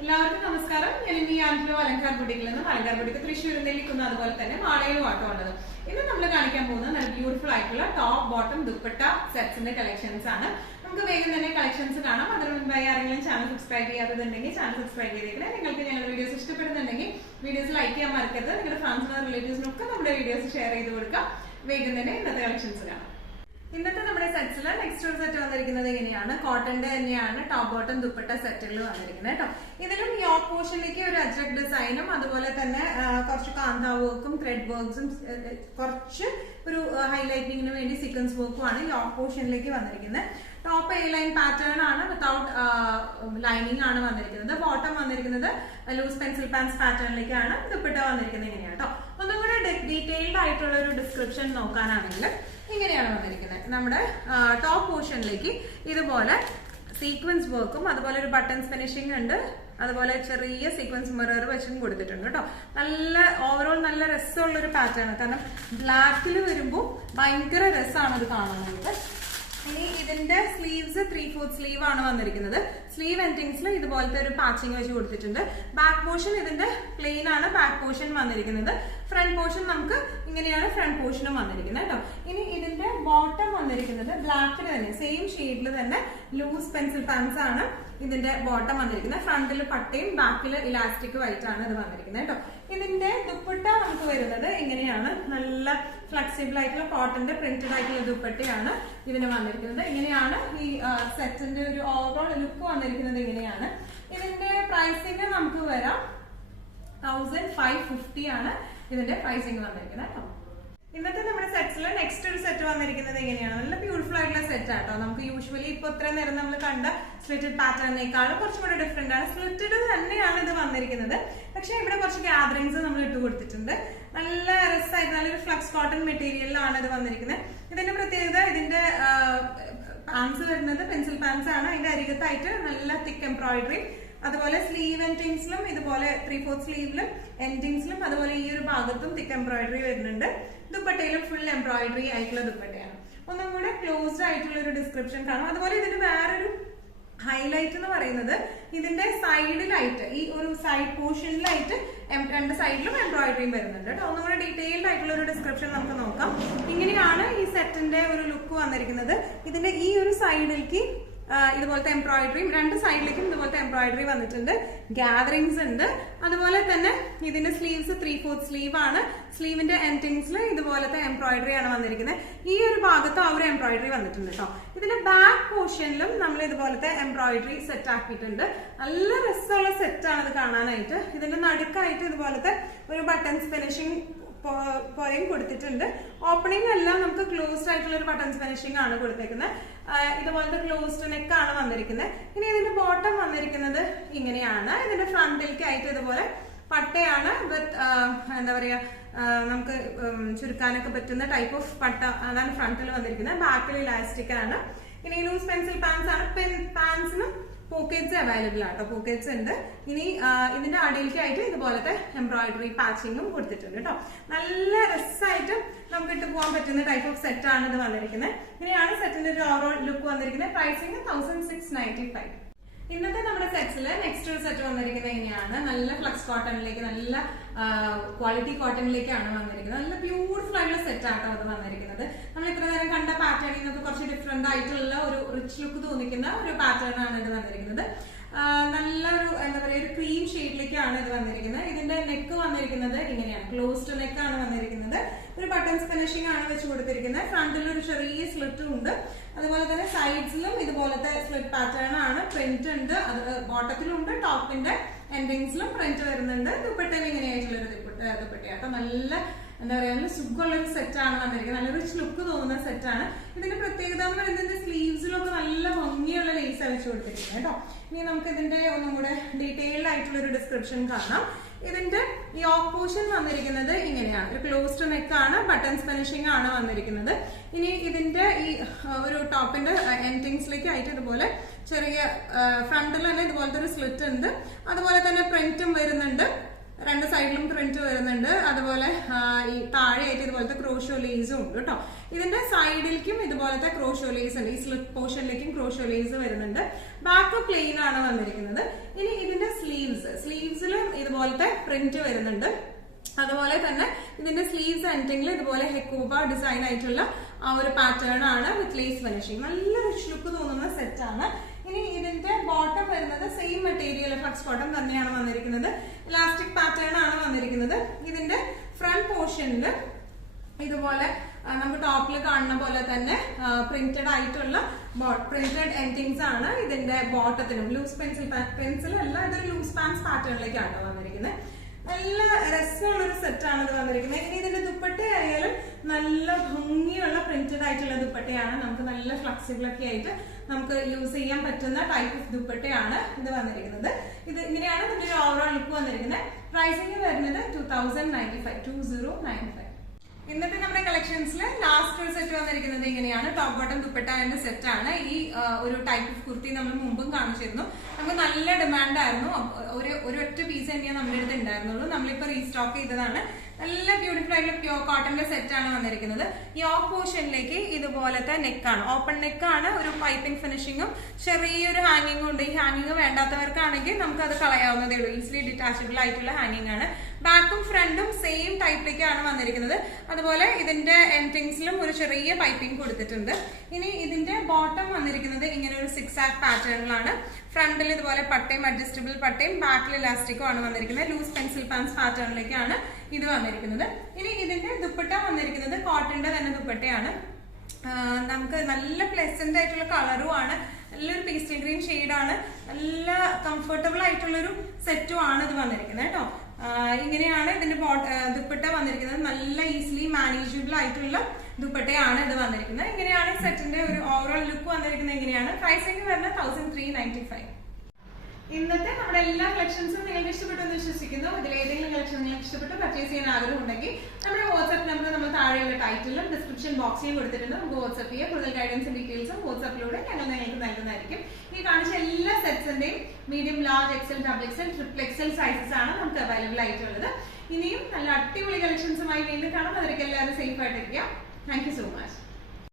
എല്ലാവർക്കും നമസ്കാരം. ഞാൻ ഈ ആൻഡ്രോ അലങ്കാർ ബുട്ടിക്കിൽ നിന്ന് അലങ്കാർ ബുട്ടിക്ക് തൃശ്ശൂർ നെല്ലിക്കുന്ന അതുപോലെ തന്നെ മാളയിലും ആട്ടോ ഉള്ളത്. ഇന്ന് നമ്മൾ കാണിക്കാൻ പോകുന്നത് നല്ല ബ്യൂട്ടിഫുൾ ആയിട്ടുള്ള ടോപ്പ് ബോട്ടം ദുപ്പട്ട സെറ്റ്സിന്റെ കളക്ഷൻസ് ആണ്. നമുക്ക് വേഗം തന്നെ കളക്ഷൻസ് കാണാം. അതിന് മുൻപായി ആരെങ്കിലും ചാനൽ സബ്സ്ക്രൈബ് ചെയ്യാത്തതുണ്ടെങ്കിൽ ചാനൽ സബ്സ്ക്രൈബ് ചെയ്തേക്കണേ. നിങ്ങൾക്ക് ഞങ്ങളുടെ വീഡിയോസ് ഇഷ്ടപ്പെടുന്നുണ്ടെങ്കിൽ വീഡിയോസ് ലൈക്ക് ചെയ്യാൻ മറക്കരുത്. നിങ്ങളുടെ ഫ്രണ്ട്സിനും റിലേറ്റീവ്സിനൊക്കെ നമ്മുടെ വീഡിയോസ് ഷെയർ ചെയ്ത് കൊടുക്കാം. വേഗം തന്നെ ഇന്നത്തെ കളക്ഷൻസ് കാണാം. ഇന്നത്തെ നമ്മുടെ സെറ്റ്സിൽ നെക്സ്റ്റ് ഒരു സെറ്റ് വന്നിരിക്കുന്നത് എങ്ങനെയാണ്, കോട്ടന്റെ തന്നെയാണ് ടോപ്പ് ബോട്ടം ദുപ്പട്ട സെറ്റുകൾ വന്നിരിക്കുന്നത് കേട്ടോ. ഇതിലും യോക്ക് പോർഷനിലേക്ക് ഒരു അജ്രക് ഡിസൈനും അതുപോലെ തന്നെ കുറച്ച് കാന്ത വർക്കും ത്രെഡ് വർക്ക്സും കുറച്ച് ഒരു ഹൈലൈറ്റിങ്ങിന് വേണ്ടി സീക്വൻസ് വർക്കുമാണ് യോക്ക് പോർഷനിലേക്ക് വന്നിരിക്കുന്നത്. ടോപ്പ് എ ലൈൻ പാറ്റേൺ ആണ്, വിത്തൗട്ട് ലൈനിങ് ആണ് വന്നിരിക്കുന്നത്. ബോട്ടം വന്നിരിക്കുന്നത് ലൂസ് പെൻസിൽ പാൻസ് പാറ്റേണിലേക്കാണ്. ദുപ്പട്ട വന്നിരിക്കുന്നത് ഇങ്ങനെയാണ് കേട്ടോ. ഒന്നും കൂടെ ഡീറ്റെയിൽഡ് ആയിട്ടുള്ള ഒരു ഡിസ്ക്രിപ്ഷൻ നോക്കാനാണെങ്കിൽ ഇങ്ങനെയാണ് വന്നിരിക്കുന്നത്. നമ്മുടെ ടോപ്പ് പോർഷനിലേക്ക് ഇതുപോലെ സീക്വൻസ് വർക്കും അതുപോലെ ഒരു ബട്ടൺസ് ഫിനിഷിംഗ് ഉണ്ട്. അതുപോലെ ചെറിയ സീക്വൻസ് മിറർ വെച്ചും കൊടുത്തിട്ടുണ്ട് കേട്ടോ. നല്ല ഓവറോൾ നല്ല രസമുള്ള ഒരു പാറ്റേൺ, കാരണം ബ്ലാക്കിൽ വരുമ്പോൾ ഭയങ്കര രസമാണ് അത് കാണാനായിട്ട്. ഇനി ഇതിന്റെ സ്ലീവ്സ് 3/4 സ്ലീവ് ആണ് വന്നിരിക്കുന്നത്. സ്ലീവ് എൻഡിങ്സിൽ ഇതുപോലത്തെ ഒരു പാച്ചിങ് വെച്ച് കൊടുത്തിട്ടുണ്ട്. ബാക്ക് പോർഷൻ ഇതിന്റെ പ്ലെയിൻ ആണ് ബാക്ക് പോർഷൻ വന്നിരിക്കുന്നത്. ഫ്രണ്ട് പോർഷൻ നമുക്ക് ഇങ്ങനെയാണ് ഫ്രണ്ട് പോർഷനും വന്നിരിക്കുന്നത് കേട്ടോ. ഇനി ഇതിന്റെ ബോട്ടം വന്നിരിക്കുന്നത് ബ്ലാക്കിൽ തന്നെ സെയിം ഷെയ്ഡിൽ തന്നെ ലൂസ് പെൻസിൽ പാൻസ് ആണ് ഇതിന്റെ ബോട്ടം വന്നിരിക്കുന്നത്. ഫ്രണ്ടിൽ പട്ടയും ബാക്കിൽ ഇലാസ്റ്റിക് വൈറ്റ് ആണ് ഇത് വന്നിരിക്കുന്നത് കേട്ടോ. ഇതിന്റെ ദുപ്പട്ട നമുക്ക് വരുന്നത് ഇങ്ങനെയാണ്. നല്ല ഫ്ലെക്സിബിൾ ആയിട്ടുള്ള കോട്ടന്റെ പ്രിന്റഡ് ആയിട്ടുള്ള ദുപ്പട്ടയാണ് ഇതിന് വന്നിരിക്കുന്നത്. ഇങ്ങനെയാണ് ഈ സെറ്റിന്റെ ഒരു ഓവറോൾ ലുക്ക് വന്നിരിക്കുന്നത്. ഇങ്ങനെയാണ് ഇതിന്റെ പ്രൈസിങ് നമുക്ക് വരാം 1550 ആണ് ഇതിന്റെ പ്രൈസിങ് വന്നിരിക്കുന്നത് കേട്ടോ. ഇന്നത്തെ നമ്മുടെ സെറ്റ്സിൽ നെക്സ്റ്റ് ഒരു സെറ്റ് വന്നിരിക്കുന്നത് എങ്ങനെയാണ്, നല്ല ബ്യൂട്ടിഫുൾ ആയിട്ടുള്ള സെറ്റ് ആട്ടോ. നമുക്ക് യൂഷ്വലി ഇപ്പൊ ഇത്ര നേരം നമ്മൾ കണ്ട സ്ലിറ്റഡ് പാറ്റേണിനേക്കാളും കുറച്ചും കൂടെ ഡിഫറെന്റ് ആണ്. സ്ലിറ്റഡ് തന്നെയാണ് ഇത് വന്നിരിക്കുന്നത്, പക്ഷെ ഇവിടെ കുറച്ച് ഗ്യാദറിങ്സ് നമ്മൾ ഇട്ട് കൊടുത്തിട്ടുണ്ട്. നല്ല രസമായിട്ട് നല്ലൊരു ഫ്ലക്സ് കോട്ടൺ മെറ്റീരിയലിലാണ് ഇത് വന്നിരിക്കുന്നത്. ഇതിന്റെ പ്രത്യേകത ഇതിന്റെ പാൻസ് വരുന്നത് പെൻസിൽ പാൻസ് ആണ്. അതിന്റെ അരികത്തായിട്ട് നല്ല തിക്ക് എംബ്രോയിഡറി, അതുപോലെ സ്ലീവ് എൻഡിങ്സിലും ഇതുപോലെ 3/4 സ്ലീവിലും എൻഡിങ്സിലും അതുപോലെ ഈ ഒരു ഭാഗത്തും തിക്ക് എംബ്രോയിഡറി വരുന്നുണ്ട്. ദുപ്പട്ടയിലും ഫുൾ എംബ്രോയിഡറി ആയിട്ടുള്ള ദുപ്പട്ടയാണ്. ഒന്നും കൂടെ ക്ലോസ്ഡ് ആയിട്ടുള്ള ഒരു ഡിസ്ക്രിപ്ഷൻ കാണാം. അതുപോലെ ഇതിന് വേറൊരു ഹൈലൈറ്റ് എന്ന് പറയുന്നത് ഇതിന്റെ സൈഡിലായിട്ട് ഈ ഒരു സൈഡ് പോർഷനിലായിട്ട് രണ്ട് സൈഡിലും എംബ്രോയിഡറിയും വരുന്നുണ്ട് കേട്ടോ. ഒന്നും കൂടെ ഡീറ്റെയിൽഡ് ആയിട്ടുള്ള ഒരു ഡിസ്ക്രിപ്ഷൻ നമുക്ക് നോക്കാം. ഇങ്ങനെയാണ് ഈ സെറ്റിന്റെ ഒരു ലുക്ക് വന്നിരിക്കുന്നത്. ഇതിന്റെ ഈ ഒരു സൈഡിലേക്ക് ഇതുപോലത്തെ എംബ്രോയിഡറിയും രണ്ട് സൈഡിലേക്കും ഇതുപോലത്തെ എംബ്രോയിഡറി വന്നിട്ടുണ്ട്. ഗ്യാദറിങ്സ് ഉണ്ട്. അതുപോലെ തന്നെ ഇതിന്റെ സ്ലീവ്സ് 3/4 സ്ലീവ് ആണ്. സ്ലീവിന്റെ എൻഡിങ്സിൽ ഇതുപോലത്തെ എംബ്രോയിഡറി ആണ് വന്നിരിക്കുന്നത്. ഈ ഒരു ഭാഗത്ത് ആ ഒരു എംബ്രോയിഡറി വന്നിട്ടുണ്ട് കേട്ടോ. ഇതിന്റെ ബാക്ക് പോർഷനിലും നമ്മൾ ഇതുപോലത്തെ എംബ്രോയിഡറി സെറ്റ് ആക്കിയിട്ടുണ്ട്. നല്ല രസമുള്ള സെറ്റ് ആണ് ഇത് കാണാനായിട്ട്. ഇതിന്റെ നടുക്കായിട്ട് ഇതുപോലത്തെ ഒരു ബട്ടൺസ് ഫിനിഷിംഗ് പോലെയും കൊടുത്തിട്ടുണ്ട്. ഓപ്പണിംഗ് എല്ലാം നമുക്ക് ക്ലോസ്ഡ് ആയിട്ടുള്ള ഒരു ബട്ടൺസ് ഫിനിഷിംഗ് ആണ് കൊടുത്തേക്കുന്നത്. ഇതുപോലത്തെ ക്ലോസ്ഡ് നെക്ക് ആണ് വന്നിരിക്കുന്നത്. ഇനി ഇതിന്റെ ബോട്ടം വന്നിരിക്കുന്നത് ഇങ്ങനെയാണ്. ഇതിന്റെ ഫ്രണ്ടിലേക്കായിട്ട് ഇതുപോലെ പട്ടയാണ് വിത്ത് എന്താ പറയാ നമുക്ക് ചുരുക്കാനൊക്കെ പറ്റുന്ന ടൈപ്പ് ഓഫ് പട്ട അതാണ് ഫ്രണ്ടിൽ വന്നിരിക്കുന്നത്. ബാക്കിൽ ഇലാസ്റ്റിക് ആണ്. ഇനി ലൂസ് പെൻസിൽ പാൻസ് ആണ്. പാൻസിനും പോക്കറ്റ്സ് അവൈലബിൾ ആട്ടോ, പോക്കറ്റ്സ് ഉണ്ട്. ഇനി ഇതിന്റെ അടിയിലേക്കായിട്ട് ഇതുപോലത്തെ എംബ്രോയിഡറി പാച്ചിങ്ങും കൊടുത്തിട്ടുണ്ട് കേട്ടോ. നല്ല രസമായിട്ട് നമുക്ക് ഇട്ട് പോകാൻ പറ്റുന്ന ടൈപ്പ് ഓഫ് സെറ്റ് ആണ് ഇത് വന്നിരിക്കുന്നത്. ഇങ്ങനെയാണ് സെറ്റിന്റെ ഒരു ഓവറോൾ ലുക്ക് വന്നിരിക്കുന്നത്. പ്രൈസിങ് 1695. ഇന്നത്തെ നമ്മുടെ സെറ്റ്സിൽ നെക്സ്റ്റ് ഒരു സെറ്റ് വന്നിരിക്കുന്നത് എങ്ങനെയാണ്, നല്ല ഫ്ലക്സ് കോട്ടണിലേക്ക് നല്ല ക്വാളിറ്റി കോട്ടണിലേക്കാണ് വന്നിരിക്കുന്നത്. നല്ല ബ്യൂട്ടിഫുൾ ആയിട്ടുള്ള സെറ്റ് ആട്ടോ അത് വന്നിരിക്കുന്നത്. നമ്മൾ ഇത്ര നേരം കണ്ട പാറ്റേണിൽ നിന്നൊക്കെ കുറച്ച് ഡിഫറെന്റ് ആയിട്ടുള്ള ഒരു റിച്ച് ലുക്ക് തോന്നിക്കുന്ന ഒരു പാറ്റേൺ ആണ് ഇത് വന്നിരിക്കുന്നത്. നല്ലൊരു എന്താ പറയുക ഒരു ക്രീം ഷെയ്ഡിലേക്കാണ് ഇത് വന്നിരിക്കുന്നത്. ഇതിന്റെ നെക്ക് വന്നിരിക്കുന്നത് ഇങ്ങനെയാണ്, ക്ലോസ്ഡ് നെക്ക് ആണ് വന്നിരിക്കുന്നത്. ഒരു ബട്ടൺസ് ഫിനിഷിംഗ് ആണ് വെച്ച് കൊടുത്തിരിക്കുന്നത്. ഫ്രണ്ടിൽ ഒരു ചെറിയ സ്ലിറ്റും ഉണ്ട്. അതുപോലെ തന്നെ സൈഡ്സിലും ഇതുപോലത്തെ സ്ലിറ്റ് പാറ്റേൺ ആണ്. പ്രിന്റ് ഉണ്ട്, അത് ബോട്ടത്തിലുണ്ട്. ടോപ്പിന്റെ എൻഡിങ്സിലും പ്രിന്റ് വരുന്നുണ്ട്. ദുപ്പട്ടയിൽ ഇങ്ങനെയായിട്ടുള്ള ഒരു ദുപ്പട്ടയാട്ടോ. നല്ല എന്താ പറയാ നല്ല സുഖമുള്ള ഒരു സെറ്റ് ആണ് വന്നിരിക്കുന്നത്. നല്ല റിച്ച് ലുക്ക് തോന്നുന്ന സെറ്റ് ആണ്. ഇതിന്റെ പ്രത്യേകത എന്ന് പറയുന്നത് ഇതിന്റെ സ്ലീവ്സിലൊക്കെ നല്ല ഭംഗിയുള്ള ലേസ് വെച്ച് കൊടുത്തിരിക്കുന്നത് കേട്ടോ. ഇനി നമുക്ക് ഇതിന്റെ ഒന്നും കൂടെ ഡീറ്റെയിൽഡ് ആയിട്ടുള്ള ഒരു ഡിസ്ക്രിപ്ഷൻ കാണാം. ഇതിന്റെ യോക്ക് പോർഷൻ വന്നിരിക്കുന്നത് ഇങ്ങനെയാണ്. ഒരു ക്ലോസ്ഡ് നെക്ക് ആണ്, ബട്ടൺസ് ഫിനിഷിംഗ് ആണ് വന്നിരിക്കുന്നത്. ഇനി ഇതിന്റെ ഈ ഒരു ടോപ്പിന്റെ എൻഡിങ്സിലേക്ക് ആയിട്ട് ഇതുപോലെ ചെറിയ ഫ്രണ്ടിൽ തന്നെ ഇതുപോലത്തെ ഒരു സ്ലിറ്റ് ഉണ്ട്. അതുപോലെ തന്നെ പ്രിന്റും വരുന്നുണ്ട്. രണ്ട് സൈഡിലും പ്രിന്റ് വരുന്നുണ്ട്. അതുപോലെ ഈ താഴെയായിട്ട് ഇതുപോലത്തെ ക്രോഷോ ലേസും ഉണ്ട് കേട്ടോ. ഇതിന്റെ സൈഡിലേക്കും ഇതുപോലത്തെ ക്രോഷോ ലേസ് ഉണ്ട്. ഈ സ്ലിപ്പ് പോർഷനിലേക്കും ക്രോഷോ ലേസ് വരുന്നുണ്ട്. ബാക്ക് പ്ലെയിൻ ആണ് വന്നിരിക്കുന്നത്. ഇനി ഇതിന്റെ സ്ലീവ്സ് ഇതുപോലത്തെ പ്രിന്റ് വരുന്നുണ്ട്. അതുപോലെ തന്നെ ഇതിന്റെ സ്ലീവ്സ് എൻഡിങ്ങിൽ ഇതുപോലെ ഹെക്കൂബ ഡിസൈൻ ആയിട്ടുള്ള ആ ഒരു പാറ്റേൺ ആണ് വിത്ത് ലേസ് ഫിനിഷിംഗ്. നല്ല റിച്ച് ലുക്ക് തോന്നുന്ന സെറ്റ് ആണ്. ഇനി ഇതിന്റെ ബോട്ടം വരുന്നത് സെയിം മെറ്റീരിയൽ ഫ്ലക്സ് ബോട്ടം തന്നെയാണ് വന്നിരിക്കുന്നത്. ഇലാസ്റ്റിക് പാറ്റേൺ ആണ് വന്നിരിക്കുന്നത്. ഇതിന്റെ ഫ്രണ്ട് പോർഷനിൽ ഇതുപോലെ നമുക്ക് ടോപ്പിൽ കാണുന്ന പോലെ തന്നെ പ്രിന്റഡ് ആയിട്ടുള്ള പ്രിന്റഡ് എൻഡിങ്സ് ആണ് ഇതിന്റെ ബോട്ടത്തിനും. ലൂസ് പെൻസിൽ അല്ല, ഇതൊരു ലൂസ് പാൻസ് പാറ്റേണിലേക്കാണ് വന്നിരിക്കുന്നത്. നല്ല രസമുള്ളൊരു സെറ്റ് ആണ് ഇത് വന്നിരിക്കുന്നത്. ഇനി ഇതിന്റെ ദുപ്പട്ട ആയാലും നല്ല ഭംഗിയുള്ള പ്രിന്റഡ് ആയിട്ടുള്ള ദുപ്പട്ടയാണ്. നമുക്ക് നല്ല ഫ്ലെക്സിബിൾ ഒക്കെ ആയിട്ട് നമുക്ക് യൂസ് ചെയ്യാൻ പറ്റുന്ന ടൈപ്പ് ഓഫ് ദുപ്പട്ടയാണ് ഇത് വന്നിരിക്കുന്നത്. ഇത് ഇങ്ങനെയാണ് ഇതിന്റെ ഒരു ഓവറോൾ ലുക്ക് വന്നിരിക്കുന്നത്. പ്രൈസിംഗ് വരുന്നത് 2095. ഇന്നത്തെ നമ്മുടെ കളക്ഷൻസിൽ ലാസ്റ്റ് ഒരു സെറ്റ് വന്നിരിക്കുന്നത് ഇങ്ങനെയാണ്. ടോപ്പ് ബോട്ടം ദുപ്പട്ട സെറ്റ് ആണ്. ഈ ഒരു ടൈപ്പ് ഓഫ് കുർത്തി നമ്മൾ മുമ്പും കാണിച്ചിരുന്നു. നമുക്ക് നല്ല ഡിമാൻഡ് ആയിരുന്നു. ഒരു ഒറ്റ പീസ് തന്നെയാണ് നമ്മുടെ അടുത്ത് ഉണ്ടായിരുന്നുള്ളൂ. നമ്മളിപ്പോ റീസ്റ്റോക്ക് ചെയ്തതാണ്. നല്ല ബ്യൂട്ടിഫുൾ ആയിട്ടുള്ള പ്യോർ കോട്ടന്റെ സെറ്റ് ആണ് വന്നിരിക്കുന്നത്. ഈ ഓഫ് പോർഷനിലേക്ക് ഇതുപോലത്തെ നെക്കാണ്, ഓപ്പൺ നെക്കാണ്. ഒരു പൈപ്പിംഗ് ഫിനിഷിങ്ങും ചെറിയൊരു ഹാങ്ങിങ്ങും ഉണ്ട്. ഈ ഹാങ്ങിങ് വേണ്ടാത്തവർക്കാണെങ്കിൽ നമുക്ക് അത് കളയാവുന്നതേ ഉള്ളൂ. ഈസിലി ഡിറ്റാച്ചബിൾ ആയിട്ടുള്ള ഹാങ്ങിങ് ആണ്. ബാക്കും ഫ്രണ്ടും സെയിം ടൈപ്പിലേക്കാണ് വന്നിരിക്കുന്നത്. അതുപോലെ ഇതിന്റെ എൻഡിങ്സിലും ഒരു ചെറിയ പൈപ്പിംഗ് കൊടുത്തിട്ടുണ്ട്. ഇനി ഇതിന്റെ ബോട്ടം വന്നിരിക്കുന്നത് ഇങ്ങനെ ഒരു 6 ആക്ട് പാറ്റേണിലാണ്. ഫ്രണ്ടിൽ ഇതുപോലെ പട്ടയും അഡ്ജസ്റ്റബിൾ പട്ടയും ബാക്കിൽ ഇലാസ്റ്റിക്കും ആണ് വന്നിരിക്കുന്നത്. ലൂസ് പെൻസിൽ പാൻസ് പാറ്റേണിലേക്കാണ് ഇത് വന്നിരിക്കുന്നത്. ഇനി ഇതിന്റെ ദുപ്പട്ട വന്നിരിക്കുന്നത് കോട്ടന്റെ തന്നെ ദുപ്പട്ടയാണ്. നമുക്ക് നല്ല പ്ലെസന്റ് ആയിട്ടുള്ള കളറും ആണ്. നല്ലൊരു പേസ്റ്റൽ ഗ്രീൻ ഷെയ്ഡാണ്. നല്ല കംഫർട്ടബിൾ ആയിട്ടുള്ളൊരു സെറ്റും ആണ് ഇത് വന്നിരിക്കുന്നത് കേട്ടോ. ഇങ്ങനെയാണ് ഇതിന്റെ ദുപ്പട്ട വന്നിരിക്കുന്നത്. നല്ല ഈസിലി മാനേജബിൾ ആയിട്ടുള്ള ദുപ്പട്ടയാണ് ഇത് വന്നിരിക്കുന്നത്. ഇങ്ങനെയാണ് സെറ്റിന്റെ ഒരു ഓവറോൾ ലുക്ക് വന്നിരിക്കുന്നത്. ഇങ്ങനെയാണ്. പ്രൈസിംഗ് വരുന്നത് 1395. ഇന്നത്തെ നമ്മുടെ എല്ലാ കളക്ഷൻസും നിങ്ങൾക്ക് ഇഷ്ടപ്പെട്ടെന്ന് വിശ്വസിക്കുന്നു. ഇതിൽ ഏതെങ്കിലും കളക്ഷൻ നിങ്ങൾക്ക് ഇഷ്ടപ്പെട്ട് പർച്ചേസ് ചെയ്യാൻ ആഗ്രഹം ഉണ്ടെങ്കിൽ നമ്മുടെ വാട്സ്ആപ്പ് നമ്പർ നമ്മൾ താഴെയുള്ള ടൈറ്റിലും ഡിസ്ക്രിപ്ഷൻ ബോക്സിലും കൊടുത്തിട്ടുണ്ട്. നമുക്ക് വാട്സ്ആപ്പ് ചെയ്യാം. കൂടുതൽ ഗൈഡൻസും ഡീറ്റെയിൽസും വാട്സ്ആപ്പിലൂടെ ഞങ്ങൾ നിങ്ങൾക്ക് നൽകുന്നതായിരിക്കും. ഈ കാണിച്ച എല്ലാ സെറ്റ്സിന്റെയും medium, large, XL, double XL, triple XL sizes ആണ് നമുക്ക് അവൈലബിൾ ആയിട്ടുള്ളത്. ഇനിയും നല്ല അടിപൊളി കളക്ഷൻസുമായി വീണ്ടും കാണാം. അതിലേക്ക് എല്ലാവരും സേഫ് ആയിട്ടിരിക്കാം. Thank you so much.